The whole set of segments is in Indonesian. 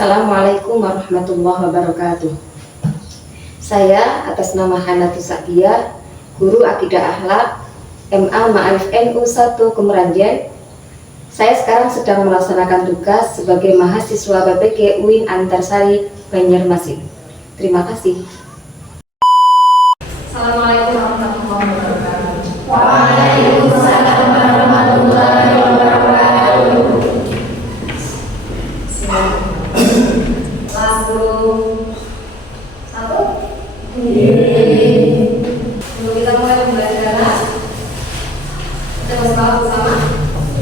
Assalamualaikum warahmatullahi wabarakatuh. Saya atas nama Hanatus Sa'diyah, Guru Akidah Akhlak MA Ma'arif NU 1 Kemeranjen. Saya sekarang sedang melaksanakan tugas sebagai mahasiswa BPK UIN Antarsari Banjarmasin. Terima kasih. Assalamualaikum warahmatullahi wabarakatuh. Waalaikumsalam warahmatullahi wabarakatuh. Kelas dulu 1. Sebelum kita mulai pembelajaran, kita berdoa bersama.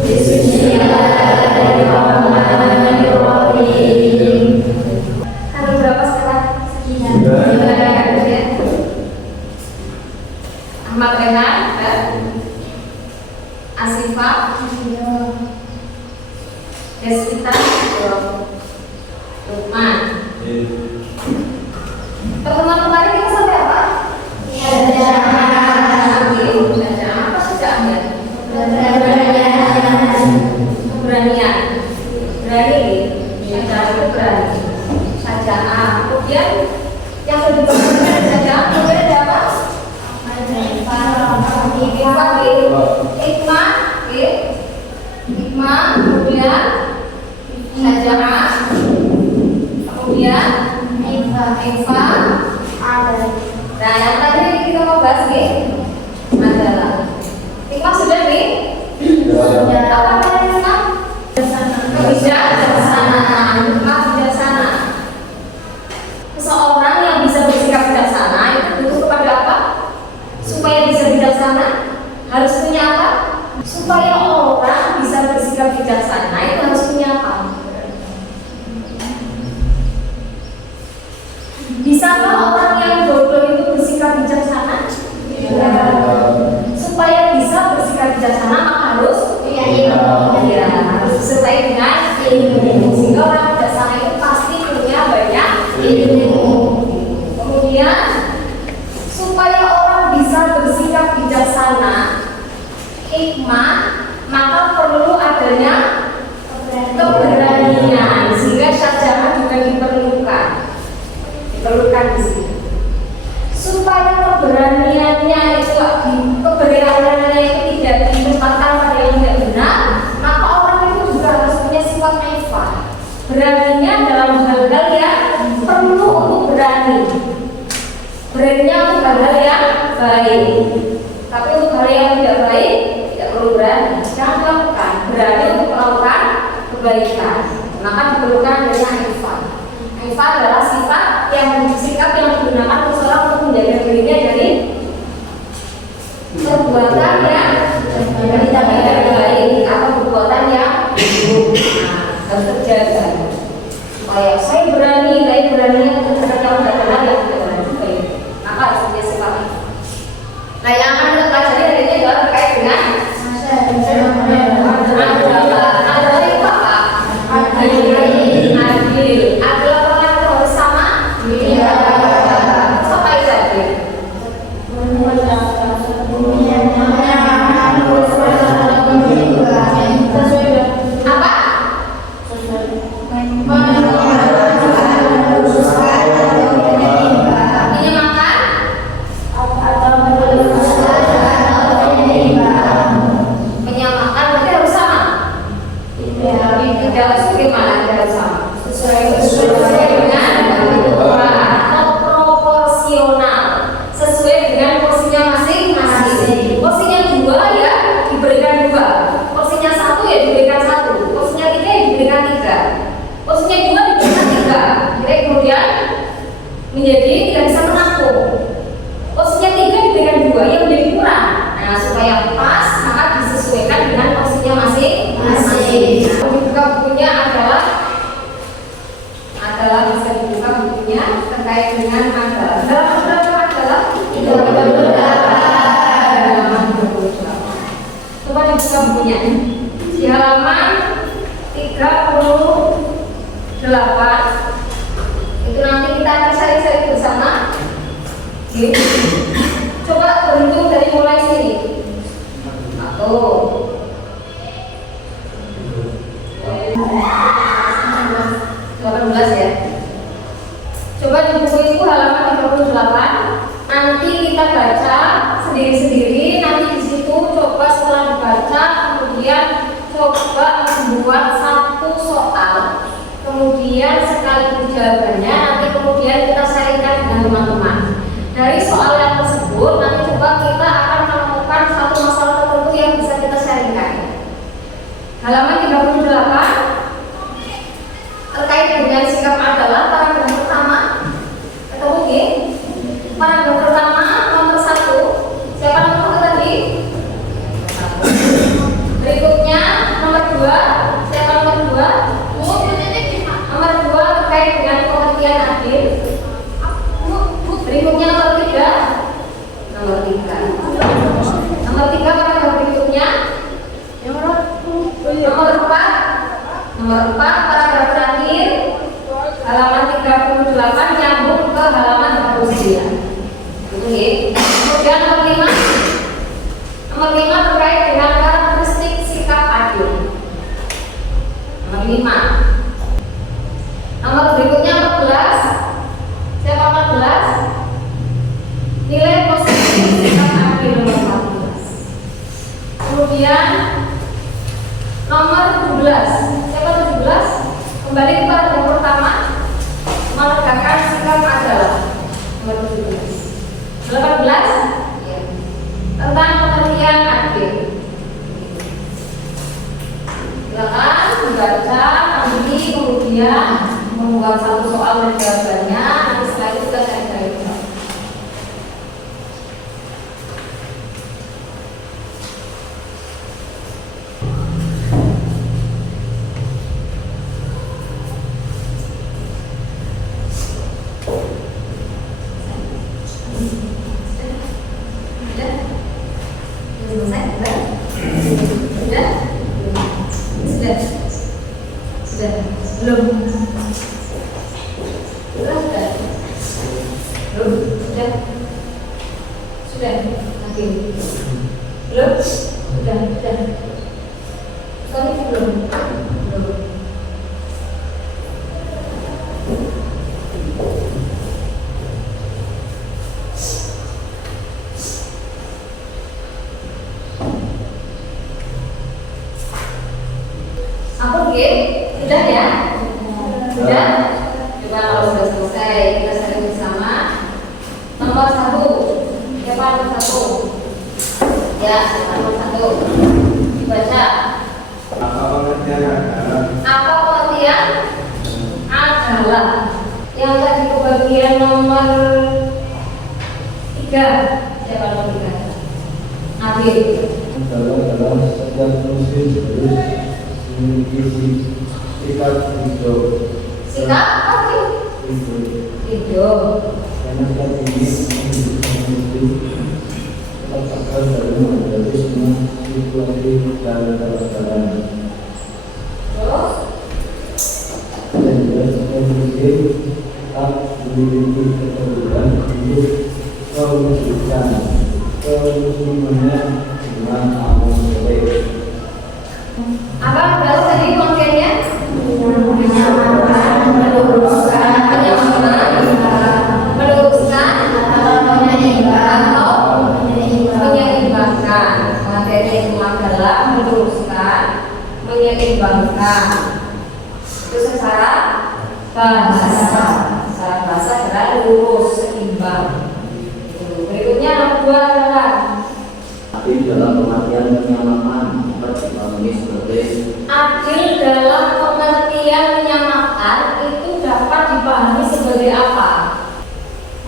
Bismillahirrahmanirrahim. Ada berapa sekarang? Sekian. Ahmad Rehan dan Asifah Deswita Lukman. Pertemuan kemarin kita sampai apa? Belajar apa sajaannya? Keberanian. Berani. Berani. Sajaan. Kemudian yang lebih penting dari sajaan, kemudian ada apa? Hikmah, kemudian sajaan, kemudian infak. Nah, yang tadi kita mau bahas adalah hikmah sudah nih. Apa namanya hikmah? Kebijaksanaan. Hikmah bijaksana. Seseorang yang bisa bersikap bijaksana itu butuh kepada apa? Supaya bisa bijaksana harus punya apa? Supaya orang bisa bersikap bijaksana itu harus punya apa? Bisakah orang yang bodoh itu bersikap bijaksana? Ya. Supaya bisa bersikap bijaksana maka harus punya ilmu. Ya, harus disertai dengan ilmu. Sehingga orang bijaksana itu pasti punya banyak ilmu. Kemudian supaya orang bisa bersikap bijaksana, hikmah, maka perlu adanya keberanian, sehingga syaja'ah juga diperlukan di sini. Supaya keberaniannya itu tidak ditempatkan pada yang tidak benar, maka orang itu juga harus punya sifat ifah. Beraninya dalam hal-hal yang perlu untuk berani. Beraninya untuk hal-hal yang baik. Tapi untuk hal yang tidak baik tidak perlu berani. Jangan lakukan. Berani untuk melakukan kebaikan. Maka diperlukan dengan ifah. Ifah adalah sikap yang digunakan seseorang untuk menjaga dirinya dari perbuatan yang tidak baik atau perbuatan yang buruk. Harus terjaga. Supaya saya berani untuk terhadap hal yang tidak baik. Maka harus punya sifat ifah. Nah, yang akan kita pelajari hari ini adalah terkait dengan adalah itu apa? Adil. Adalah orang itu harus sama? Iya. Apa itu adil? Apa? Menyamakan berarti harus sama? Tidak sebagaimana harus sama. Sesuai dengan atau proporsional, sesuai dengan porsinya masing-masing. Porsinya 2 ya diberikan 2, porsinya 1 ya diberikan 1, porsinya 3 ya diberikan 3, porsinya 2 diberikan 3. Jadi kemudian menjadi tidak bisa menampung. Porsinya 3 diberikan 2 yang menjadi kurang. Nah, supaya pas maka disesuaikan dengan porsinya masing-masing. Dibuka bukunya adalah bisa dibuka bukunya terkait dengan adalah. Dalam beberapa adalah 38. Coba dibuka bukunya di halaman 38. Itu nanti kita akan cari-cari bersama. Coba berhitung dari mulai sini. 1 18 ya. Coba di buku itu halaman 38. Nanti kita baca sendiri-sendiri. Nanti di situ coba setelah dibaca, kemudian coba membuat satu soal. Kemudian sekaligus jawabannya. Nanti kemudian kita sharingkan dengan teman-teman. Dari soal yang tersebut, nanti coba kita akan menemukan satu masalah tertentu yang bisa kita sharingkan. Halaman 38 terkait dengan sikap adalah paragraf pertama. Ketemu ya? Paragraf pertama nomor 1. Siapa nomor 1 tadi? Berikutnya nomor 2. Siapa nomor 2? Nomor 2 terkait dengan pengertian adil. Berikutnya nomor 3. Nomor 3. Nomor 3 paragraf berikutnya. Nomor 4. Nomor 4 paragraf terakhir halaman 38 nyambung ke halaman 39. Oke. Kemudian nomor 5. Nomor 5 terkait dengan karakteristik sikap adil. Nomor 5. Nomor berikutnya 14. Siapa 14? Nilai positif sikap adil nomor 14. Kemudian nomor 17. Siapa 17? Kembali kepada yang pertama, menegakkan sikap adalah. Nomor 17. 18 tentang pengertian adil. Silakan membaca, nanti kemudian membuat satu soal dan jawabannya. Nanti setelah itu kita cari. Sudah ya? Sudah? Coba kalau sudah selesai kita sharing bersama. Nomor 1. Siapa nomor 1? Ya, nomor 1. Dibaca. Apa pengertian adalah? Apa pengertian adalah? Yang tadi kebagian nomor 3. Siapa nomor 3? Adil. Adalah setiap muslim harus memiliki sikap hidup. Sikap adil. Hidup. Karena saat ini menunjukkan muslim tetap akan dalam menghadapi semua situasi dan keadaan. Terus? Dan juga setiap muslim tetap memiliki keperluan untuk mewujudkan kemuslimannya dengan amal soleh. Apa baru tadi pengertiannya? Menyamakan, meluruskan, meluruskan atau menyeimbangkan. Materi itu adalah meluruskan, menyeimbangkan. Itu secara bahasa. Secara bahasa adalah lurus, seimbang. Berikutnya nomor 2 adalah adil dalam pengertian menyamakan dapat dipahami sebagai adil dalam pengertian menyamakan itu dapat dipahami sebagai apa?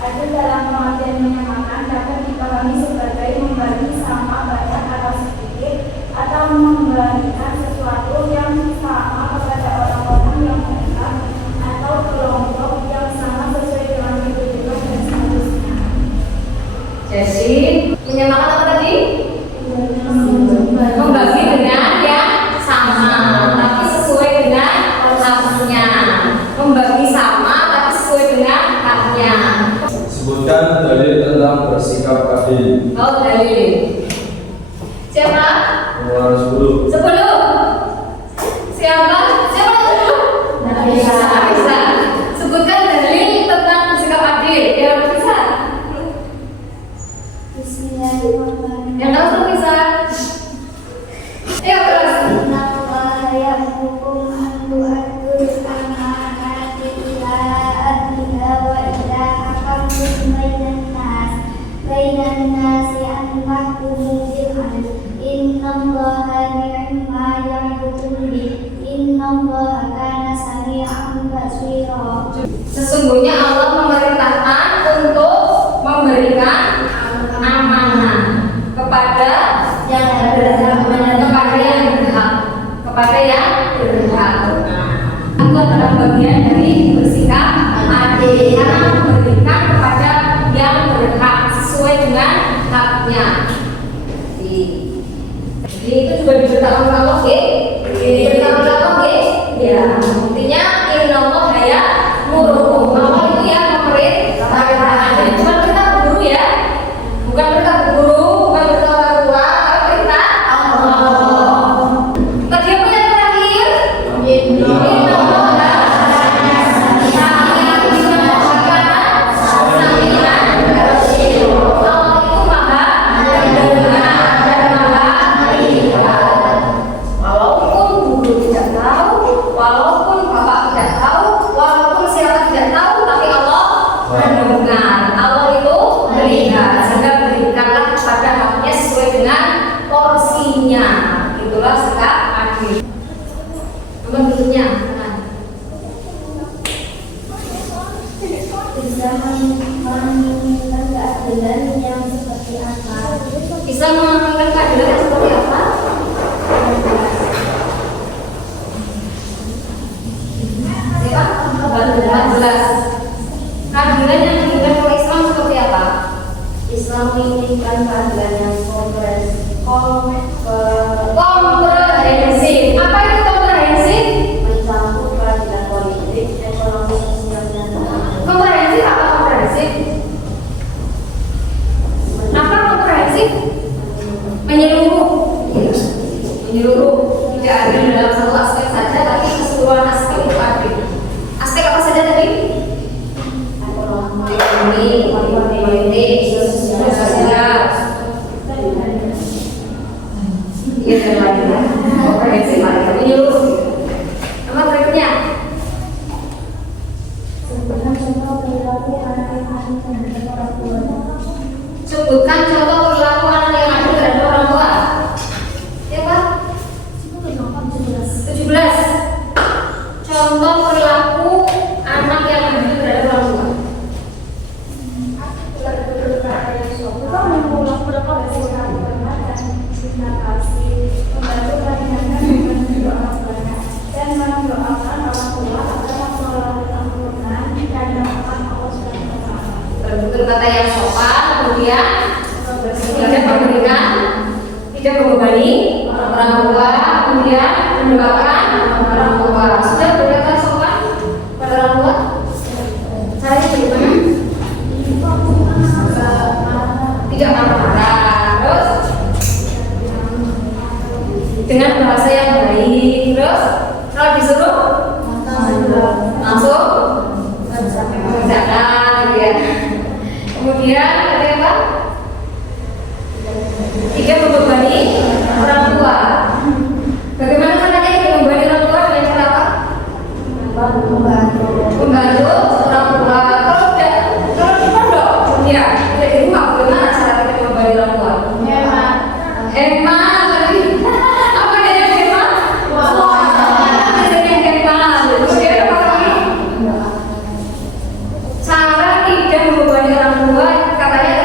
Adil dalam pengertian menyamakan dapat dipahami sebagai membagi sama banyak atau sedikit atau memberikan sesuatu yang sama kepada orang-orang yang mengenal atau kelompok yang sama sesuai dengan kedudukan dan statusnya. Jadi menyamakan apa tadi? Membagi dengan yang sama tapi sesuai dengan haknya. Membagi sama tapi sesuai dengan haknya. Sebutkan dalil tentang bersikap adil. Oh, dalil. Siapa? Nomor 10. 10. Siapa? Siapa 10? Bisa. Sebutkan dalil tentang Sesungguhnya Allah memerintahkan untuk memberikan amanah kepada yang berhak, kepada yang berhak. Itu adalah bagian dari bersikap adil, karena memberikan kepada yang berhak sesuai dengan haknya. Jadi itu juga diberitakan oleh Allah, diberitakan oleh Allah, ya. Intinya innallaha ya'muru. Allah itu yang memerintahkan. Jadi bukan kita berguru ya, bukan kita berguru, bukan kita orang tua, tapi perintah Allah. Tadi apa yang terakhir? Itulah sikap adil. Nomor berikutnya, Bisa menginginkan keadilan yang seperti apa? bisa mengamalkan keadilan yang seperti apa? Ya, 14. Keadilan yang diinginkan oleh Islam seperti apa? Islam menginginkan keadilan yang komprehensif. Apa itu komprehensif? Mencakup keadilan politik, ekonomi, sosial, dan keuangan. Komprehensif apa komprehensif? Apa komprehensif? Menyeluruh. Menyeluruh. Tidak adil dalam satu aspek saja, tapi keseluruhan aspek itu adil. Aspek apa saja tadi? Ekonomi, politik, sosial. Iya, dan lainnya. Komprehensif artinya menyeluruh. Nomor berikutnya. Sebutkan contoh perilaku anak yang adil terhadap orang tua. Sebutkan contoh perilaku anak yang adil terhadap orang tua. Ya Pak? 17. Contoh perilaku anak yang adil terhadap orang tua. Dan mendoakan orang tua agar melakukan Al-Quran dan melakukan Allah Subhanahu wa Ta'ala. Bertutur kata yang sopan, kemudian memberikan, tidak membebani orang tua, kemudian mendoakan orang tua. Sudah berkata sopan pada orang tua? Caranya bagaimana? Tidak marah-marah. Terus dengan bahasa yang baik. Terus kalau disuruh langsung mengerjakan, gitu ya. Kemudian ada apa? Tidak membebani orang tua. Bagaimana caranya tidak membebani orang tua? Dengan cara apa? Membantu orang tua. Kalau di pondok, ya, tidak di rumah. Bagaimana cara kita membebani orang tua? Hemat tadi. Apa dia yang hemat? Dia yang hemat. Kemudian apa lagi? Cara tidak membebani orang tua, katanya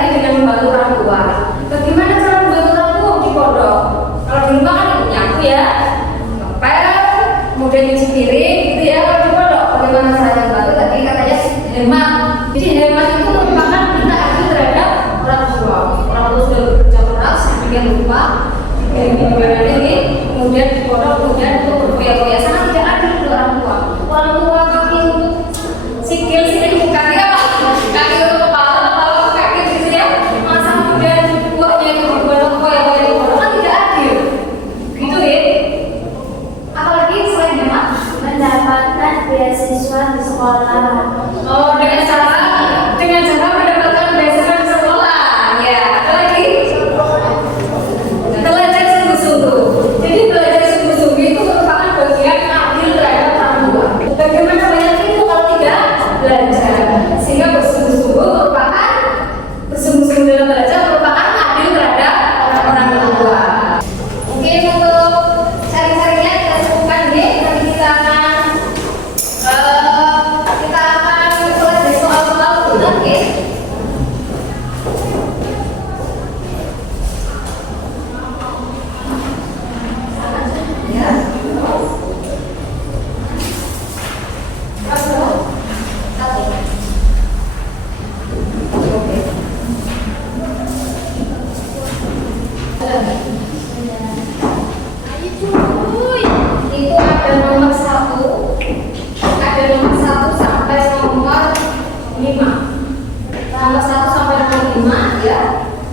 Nomor 1 sampai nomor 5 ya.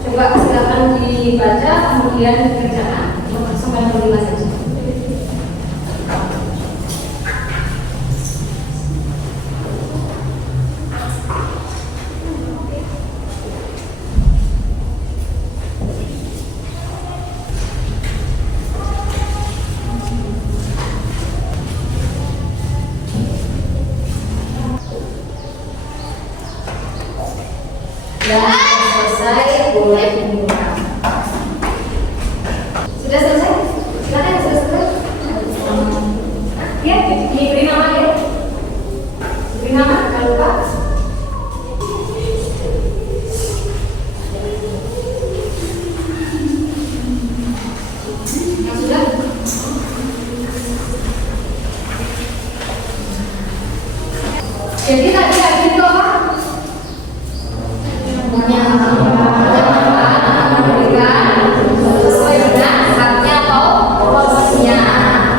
Coba silakan dibaca kemudian dikerjakan. Nomor 1 sampai nomor 5 saja. Dan selesai boleh dibuka. Sudah selesai? Silakan sudah selesai. Ya, diberi nama ya. Diberi nama, jangan lupa. Yang sudah? Jadi tadi itu apa? Sesuai dengan haknya atau porsinya.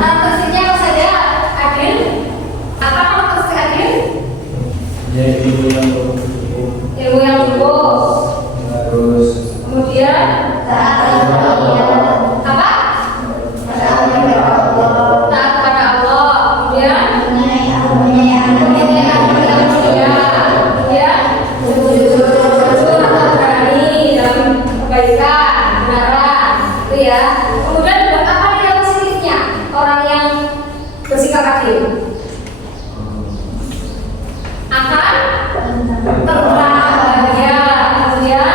Karakteristiknya apa saja? Adil. Apa karakteristik adil? Ya, ilmu yang Ilmu yang cukup. Terus Kemudian apa? Taat pada Allah. Kemudian kebaikan, kebenaran, itu ya. Kemudian apa nilai positifnya orang yang bersikap adil? Akan tenang, bahagia, kemudian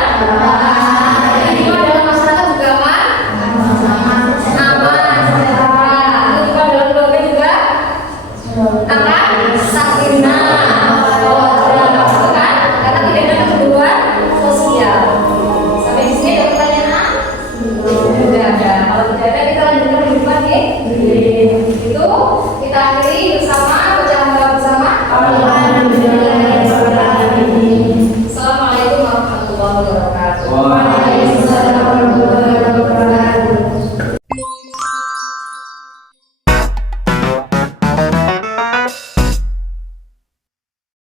ini dalam masyarakat juga aman, sejahtera. Itu juga dalam keluarga juga akan sakinah, kan? Karena tidak ada kecemburuan sosial. Sampai di sini ada pertanyaan? Tidak ada. Kalau tidak ada kita lanjutkan kehidupan ya. Itu kita akhiri bersama bacaan bersama. Assalamualaikum warahmatullahi wabarakatuh.